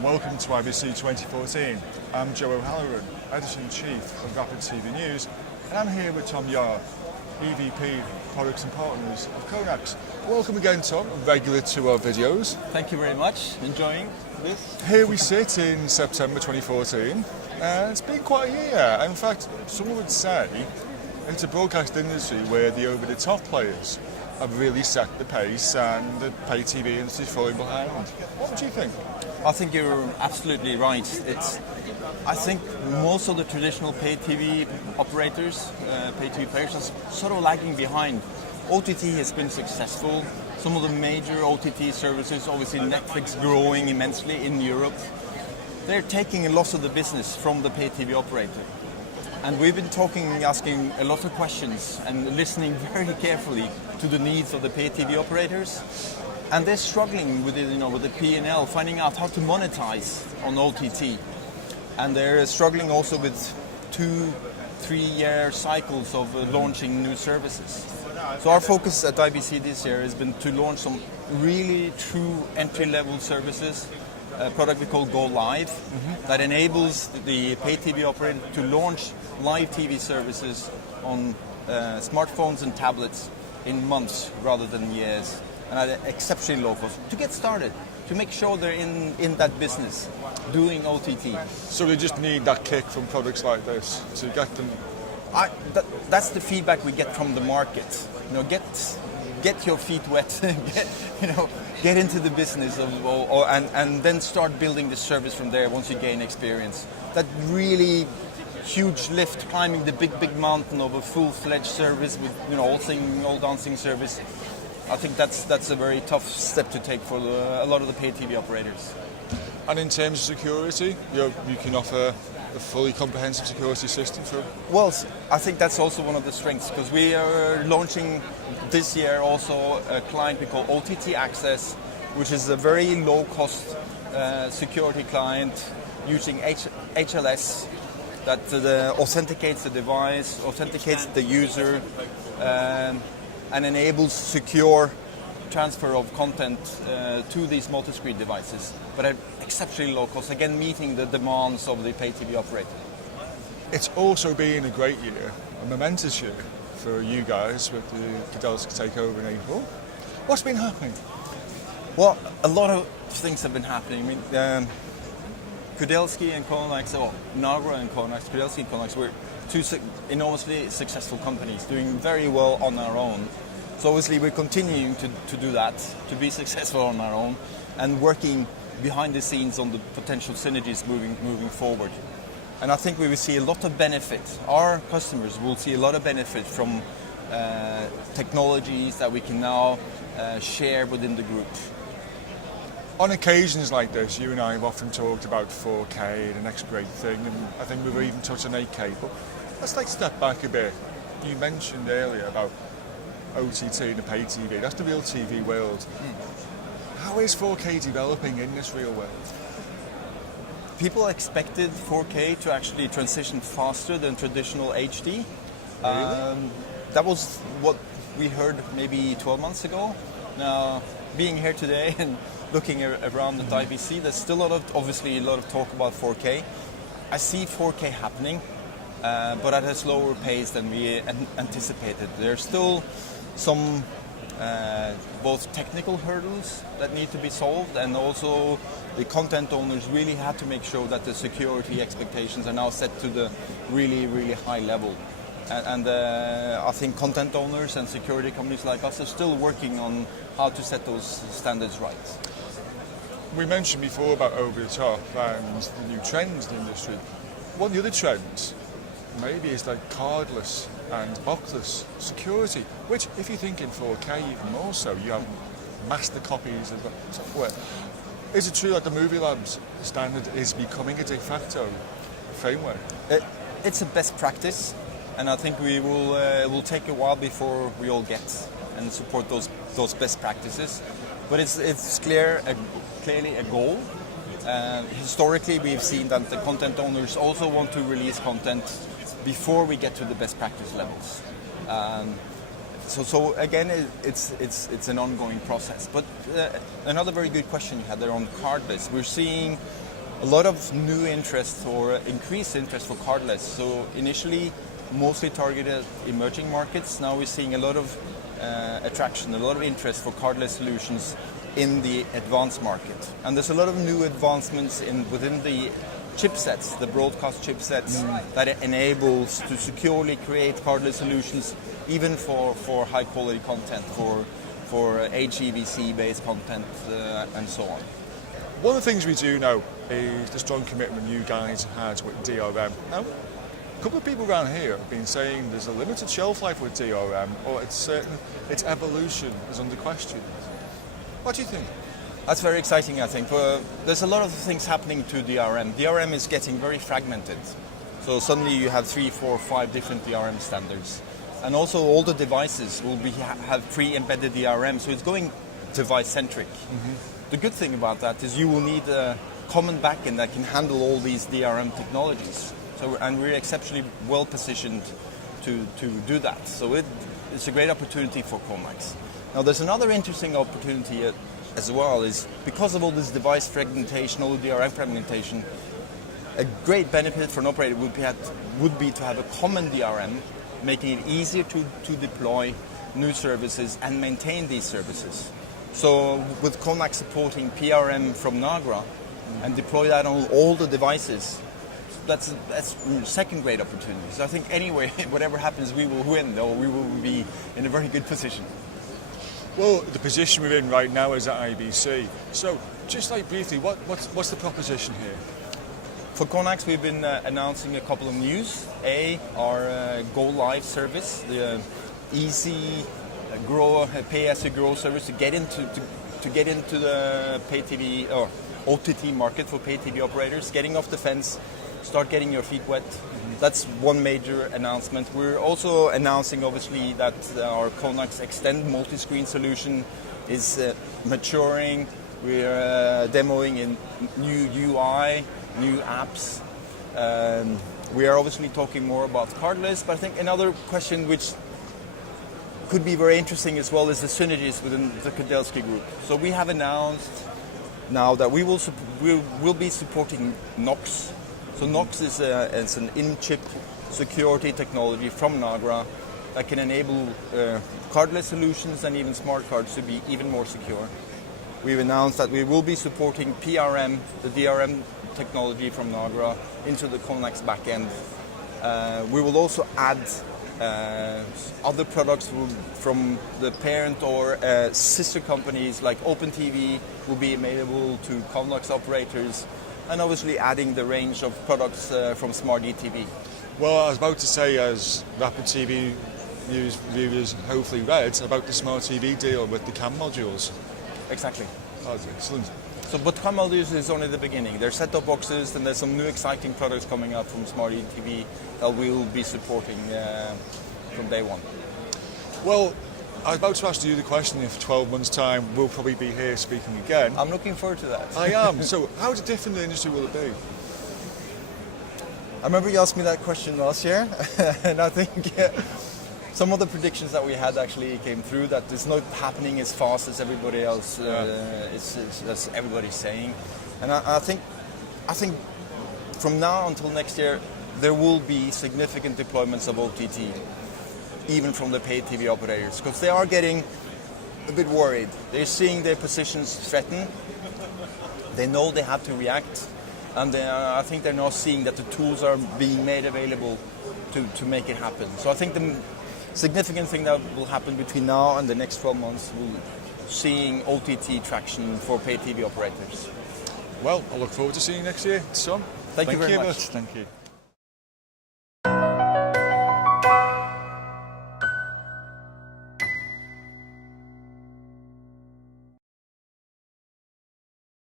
and welcome to IBC 2014. I'm Joe O'Halloran, Editor-in-Chief of Rapid TV News, and I'm here with Tom Jahr, EVP Products and Partners of Conax. Welcome again, Tom, regular to our videos. Thank you very much. Enjoying this? Here we sit in September 2014, and it's been quite a year. In fact, someone would say it's a broadcast industry where the over-the-top players have really set the pace and the pay TV industry is falling behind. What do you think? I think you're absolutely right. I think most of the traditional pay TV operators, pay TV players, are sort of lagging behind. OTT has been successful. Some of the major OTT services, obviously Netflix growing immensely in Europe, they're taking a lot of the business from the pay TV operator. And we've been asking a lot of questions and listening very carefully to the needs of the pay TV operators. And they're struggling with it, with the P&L, finding out how to monetize on OTT. And they're struggling also with 2-3 year cycles of launching new services. So our focus at IBC this year has been to launch some really true entry-level services. A product we call Go Live that enables the pay TV operator to launch live TV services on smartphones and tablets in months rather than years, and at an exceptionally low cost to get started, to make sure they're in that business doing OTT. So they just need that kick from products like this to get them. That's the feedback we get from the market. Get your feet wet, get into the business and then start building the service from there once you gain experience. That really huge lift, climbing the big mountain of a full-fledged service with all singing, all dancing service. I think that's a very tough step to take for a lot of the pay TV operators. And in terms of security, you can offer a fully comprehensive security system for. Well, I think that's also one of the strengths, because we are launching this year also a client we call OTT Access, which is a very low-cost security client using HLS that authenticates the device, authenticates the user, and enables secure transfer of content to these multi-screen devices, but at exceptionally low cost, again meeting the demands of the pay TV operator. It's also been a great year, a momentous year for you guys with the Kudelski takeover in April. What's been happening? Well, a lot of things have been happening. I mean, Kudelski and Conax, Nagra and Conax, Kudelski and Conax were two enormously successful companies doing very well on our own. So obviously we're continuing to do that, to be successful on our own, and working behind the scenes on the potential synergies moving forward. And I think we will see a lot of benefit. Our customers will see a lot of benefit from technologies that we can now share within the group. On occasions like this, you and I have often talked about 4K, the next great thing, and I think we've even touched on 8K. But let's take a step back a bit. You mentioned earlier about OTT and the pay TV. That's the real TV world. How is 4K developing in this real world? People expected 4K to actually transition faster than traditional HD. Really? That was what we heard maybe 12 months ago. Now, being here today and looking around at IBC, there's still obviously a lot of talk about 4K. I see 4K happening, but at a slower pace than we anticipated. There's still some both technical hurdles that need to be solved, and also the content owners really have to make sure that the security expectations are now set to the really, really high level. And I think content owners and security companies like us are still working on how to set those standards right. We mentioned before about over the top and the new trends in the industry. One of the other trends maybe is like cardless and boxless security, which if you think in 4K even more so, you have master copies of the software. Is it true that the Movie Labs standard is becoming a de facto framework? It's a best practice, and I think it will take a while before we all get and support those best practices. But it's clearly a goal. Historically, we've seen that the content owners also want to release content before we get to the best practice levels. So again, it's an ongoing process. But another very good question you had there on cardless. We're seeing a lot of new interest or increased interest for cardless. So initially, mostly targeted at emerging markets. Now we're seeing a lot of attraction, a lot of interest for cardless solutions in the advanced market. And there's a lot of new advancements within the chipsets, the broadcast chipsets, that it enables to securely create cardless solutions, even for high quality content, for HEVC based content, and so on. One of the things we do know is the strong commitment you guys had with DRM. Now, a couple of people around here have been saying there's a limited shelf life with DRM, or its evolution is under question. What do you think? That's very exciting, I think. There's a lot of things happening to DRM. DRM is getting very fragmented. So suddenly you have 3, 4, 5 different DRM standards. And also all the devices will have pre-embedded DRM, so it's going device-centric. The good thing about that is you will need a common backend that can handle all these DRM technologies. And we're exceptionally well positioned to do that. So it's a great opportunity for Conax. Now there's another interesting opportunity as well, is because of all this device fragmentation, all the DRM fragmentation, a great benefit for an operator would be to have a common DRM, making it easier to deploy new services and maintain these services. So with Conax supporting PRM from Nagra and deploy that on all the devices, that's second great opportunity. So I think anyway, whatever happens, we will win, or we will be in a very good position. Well, the position we're in right now is at IBC. So just like briefly, what's the proposition here? For Conax, we've been announcing a couple of news. Our Go Live service, the easy pay-as-you-grow service to get into the pay TV or OTT market for pay TV operators, getting off the fence, start getting your feet wet. That's one major announcement. We're also announcing, obviously, that our Conax Extend multi-screen solution is maturing. We're demoing in new UI, new apps. We are obviously talking more about cardless, but I think another question which could be very interesting as well is the synergies within the Kudelski group. So we have announced now that we will be supporting NOx. So NOx is an in-chip security technology from Nagra that can enable cardless solutions and even smart cards to be even more secure. We've announced that we will be supporting PRM, the DRM technology from Nagra, into the Conax backend. We will also add other products from the parent or sister companies like OpenTV will be available to Conax operators, and obviously adding the range of products from Smart ETV. Well, I was about to say, as Rapid TV News viewers hopefully read, about the Smart TV deal with the CAM modules. Exactly. Oh, that's excellent. So, but CAM modules is only the beginning. There's set-top boxes, and there's some new exciting products coming out from Smart ETV that we will be supporting from day one. Well, I was about to ask you the question if 12 months' time we'll probably be here speaking again. I'm looking forward to that. I am. So how different the industry will it be? I remember you asked me that question last year, and I think some of the predictions that we had actually came through, that it's not happening as fast as everybody else, as everybody's saying. And I think from now until next year, there will be significant deployments of OTT, even from the paid TV operators, because they are getting a bit worried. They're seeing their positions threatened. They know they have to react, and I think they're now seeing that the tools are being made available to make it happen. So I think the significant thing that will happen between now and the next 12 months will be seeing OTT traction for paid TV operators. Well, I look forward to seeing you next year, Tom. Thank you very much. Thank you.